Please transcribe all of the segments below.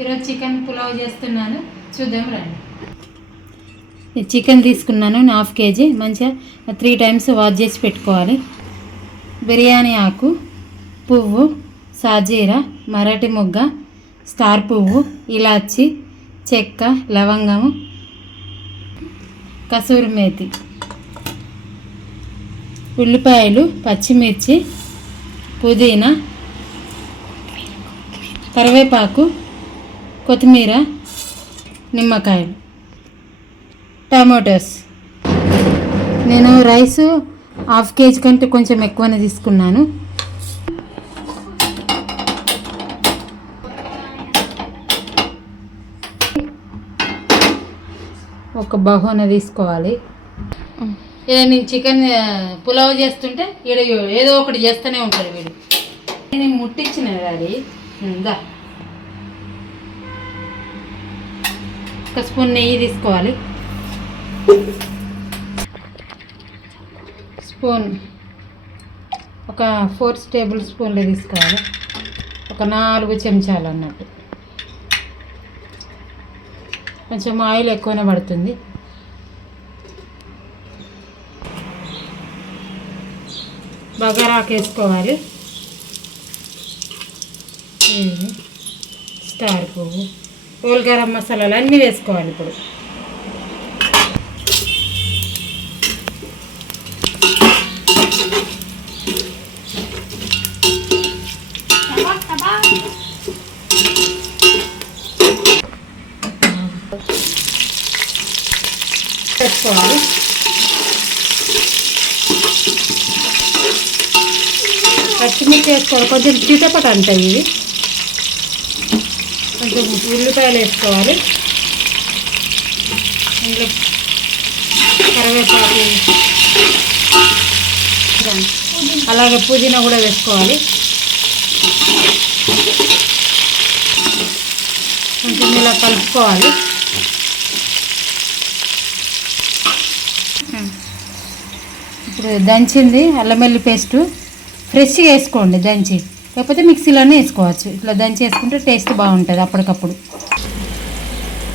ఈరోజు చికెన్ పులావ్ చేస్తున్నాను, చూద్దాం రండి. చికెన్ తీసుకున్నాను 1/2 kg. మంచిగా 3 times వాష్ చేసి పెట్టుకోవాలి. బిర్యానీ ఆకు, పువ్వు, సాజీరా, మరాఠీ మొగ్గ, స్టార్ పువ్వు, ఇలాచి, చెక్క, లవంగము, కసూరి మేతి, ఉల్లిపాయలు, పచ్చిమిర్చి, పుదీనా, కరివేపాకు, కొత్తిమీర, నిమ్మకాయలు, టమాటోస్. నేను రైస్ 1/2 kg కంటే కొంచెం ఎక్కువనే తీసుకున్నాను. ఒక బహోన తీసుకోవాలి. నేను చికెన్ పులావ్ చేస్తుంటే ఈడ ఏదో ఒకటి చేస్తూనే ఉంటాడు వీడు. నేను ముట్టించిన డాడీ. దా, ఒక స్పూన్ నెయ్యి తీసుకోవాలి. స్పూన్ ఒక 4 tablespoons తీసుకోవాలి. ఒక 4 చెంచాలు అన్నట్టు. కొంచెం ఆయిల్ ఎక్కువనే పడుతుంది. బగారాకు వేసుకోవాలి. స్టార్ పువ్వు, హోల్ గరం మసాలాలు అన్నీ వేసుకోవాలి. ఇప్పుడు వేసుకోవాలి. పచ్చిమిర్చి వేసుకోవాలి. కొంచెం చిటపట అంటాయి ఇవి. కొంచెం ఉల్లిపాయలు వేసుకోవాలి. ఇందులో కరివేపాకు, అలాగే పుదీనా కూడా వేసుకోవాలి. కొంచెం ఇలా కలుపుకోవాలి. ఇప్పుడు దంచింది అల్లం వెల్లుల్లి పేస్టు ఫ్రెష్గా వేసుకోండి దంచి, లేకపోతే మిక్సీలోనే వేసుకోవచ్చు. ఇట్లా దంచి వేసుకుంటే టేస్ట్ బాగుంటుంది అప్పటికప్పుడు.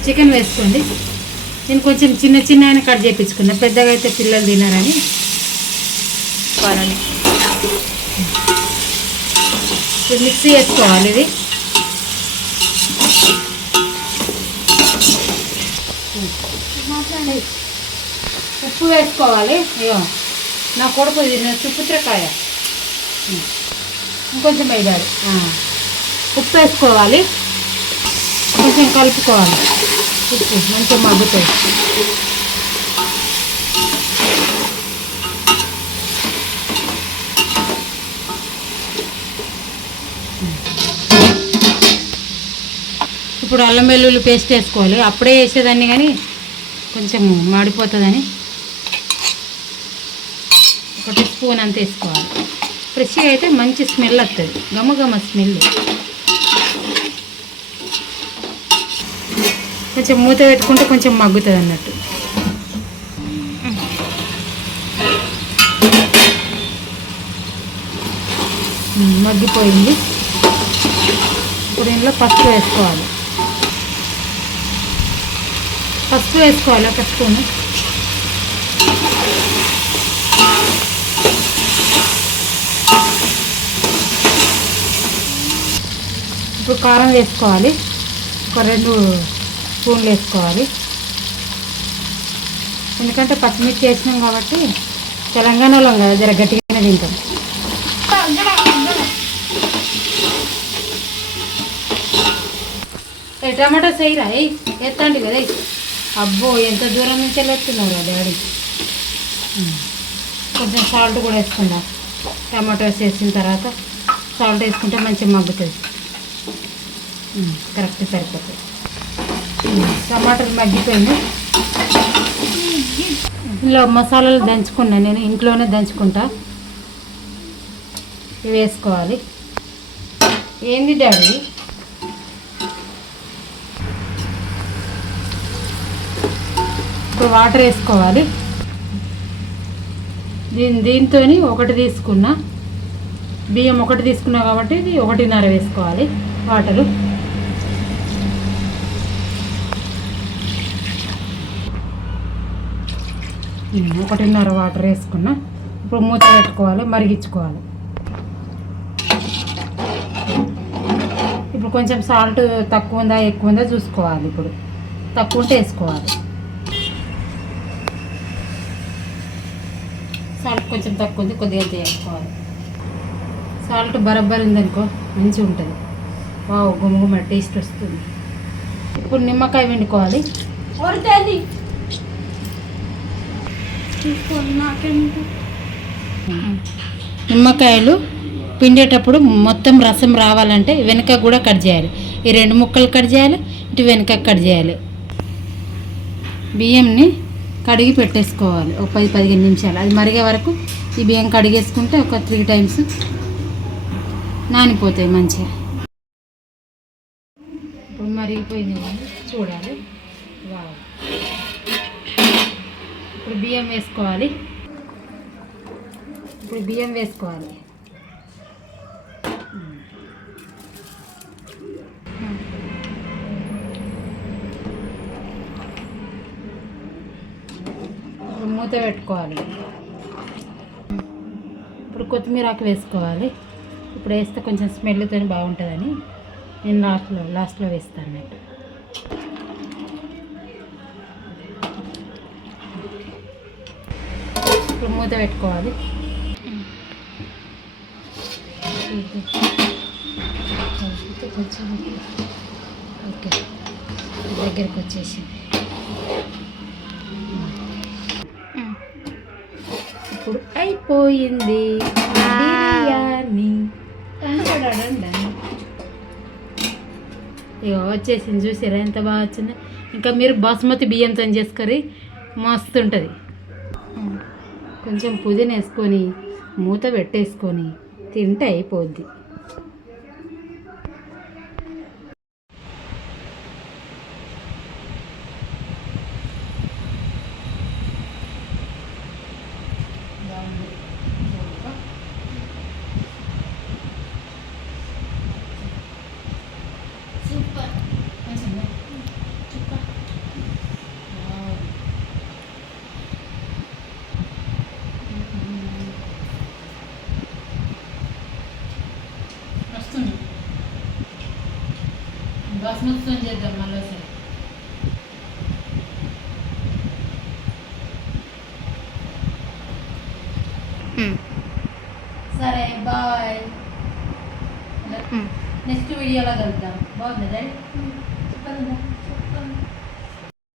చికెన్ వేసుకోండి. నేను కొంచెం చిన్న చిన్న కట్ చేయించుకున్నా, పెద్దగా అయితే పిల్లలు తినారని. ఇప్పుడు మిక్సీ వేసుకోవాలి. ఇది ఉప్పు వేసుకోవాలి. ఇగో నా కొడుకు చుప్పుత్రకాయ ఇంకొంచెం వేయాలి. ఉప్పు వేసుకోవాలి. కొంచెం కలుపుకోవాలి. ఉప్పు మంచిగా మగ్గుతుంది. ఇప్పుడు అల్లం వెల్లుల్లి పేస్ట్ వేసుకోవాలి. అప్పుడే వేసేదాన్ని కానీ కొంచెం మాడిపోతుందని 1 స్పూన్ అంత వేసుకోవాలి. ఫ్రెష్గా అయితే మంచి స్మెల్ వస్తుంది, గమగమ స్మెల్. కొంచెం మూత పెట్టుకుంటే కొంచెం మగ్గుతుంది అన్నట్టు. మగ్గిపోయింది. ఇప్పుడు ఇందులో పసుపు వేసుకోవాలి. పసుపు వేసుకోవాలి 1 స్పూను. ఇప్పుడు కారం వేసుకోవాలి. ఒక 2 స్పూన్లు వేసుకోవాలి. ఎందుకంటే పచ్చిమిర్చి వేసినాం కాబట్టి తెలంగాణలో కదా జర గట్టిగానే తింటాం. టమాటోస్ వేయరా, వేస్తాండి కదా. అబ్బో ఎంత దూరం నుంచి వెళ్ళొస్తున్నారు డాడీ. కొంచెం సాల్ట్ కూడా వేసుకుందాం. టమాటోస్ వేసిన తర్వాత సాల్ట్ వేసుకుంటే మంచిగా మగ్గుతుంది. కరెక్ట్ సరిపోతుంది. టమాటాలు మగ్గిపోయింది. ఇందులో మసాలాలు దంచుకున్నా, నేను ఇంట్లోనే దంచుకుంటా. ఇవి వేసుకోవాలి. ఏంది డాడీ? ఇప్పుడు వాటర్ వేసుకోవాలి. దీంతో 1 తీసుకున్నా, బియ్యం 1 తీసుకున్నా కాబట్టి ఇది 1.5 వేసుకోవాలి వాటరు. ఒకటిన్నర వాటర్ వేసుకున్నా. ఇప్పుడు మూత పెట్టుకోవాలి, మరిగించుకోవాలి. ఇప్పుడు కొంచెం సాల్ట్ తక్కువ ఉందా ఎక్కువ ఉందా చూసుకోవాలి. ఇప్పుడు తక్కువ ఉంటే వేసుకోవాలి. సాల్ట్ కొంచెం తక్కువ ఉంది, కొద్దిగా వేసుకోవాలి. సాల్ట్ బరబ్బర్ ఉందనుకో మంచిగా ఉంటుంది. వావ్, గుమగుమ టేస్ట్ వస్తుంది. ఇప్పుడు నిమ్మకాయ పిండుకోవాలి. నిమ్మకాయలు పిండేటప్పుడు మొత్తం రసం రావాలంటే వెనక కూడా కట్ చేయాలి. ఈ 2 ముక్కలు కట్ చేయాలి, ఇటు వెనక కట్ చేయాలి. బియ్యంని కడిగి పెట్టేసుకోవాలి ఒక 10-15 నిమిషాలు. అది మరిగే వరకు ఈ బియ్యం కడిగేసుకుంటే ఒక 3 టైమ్స్ నానిపోతాయి మంచిగా. ఇప్పుడు మరిగిపోయింది చూడాలి. వావ్, ఇప్పుడు బియ్యం వేసుకోవాలి. ఇప్పుడు బియ్యం వేసుకోవాలి. ఇప్పుడు మూత పెట్టుకోవాలి. ఇప్పుడు కొత్తిమీర ఆకు వేసుకోవాలి. ఇప్పుడు వేస్తే కొంచెం స్మెల్తో బాగుంటుందని నేను లాస్ట్లో వేస్తాను అన్నట్టు. ఇప్పుడు మూత పెట్టుకోవాలి. కొంచెం ఓకే, దగ్గరికి వచ్చేసింది. ఇప్పుడు అయిపోయింది బిర్యానీ. ఇక వచ్చేసింది, చూసారా ఎంత బాగా వచ్చిందో. ఇంకా మీరు బాస్మతి బియ్యంతో చేసుకొని మస్తు ఉంటుంది. కొంచెం పుదీనా వేసుకొని మూత పెట్టేసుకొని తింటే అయిపోద్ది. సూపర్. వస్తుంది. బాస్మతితో చేద్దాం మళ్ళీ సరే. సరే బాయ్. నెక్స్ట్ వీడియోలో కలుద్దాం. బాగుందా డాడీ? చెప్పండి.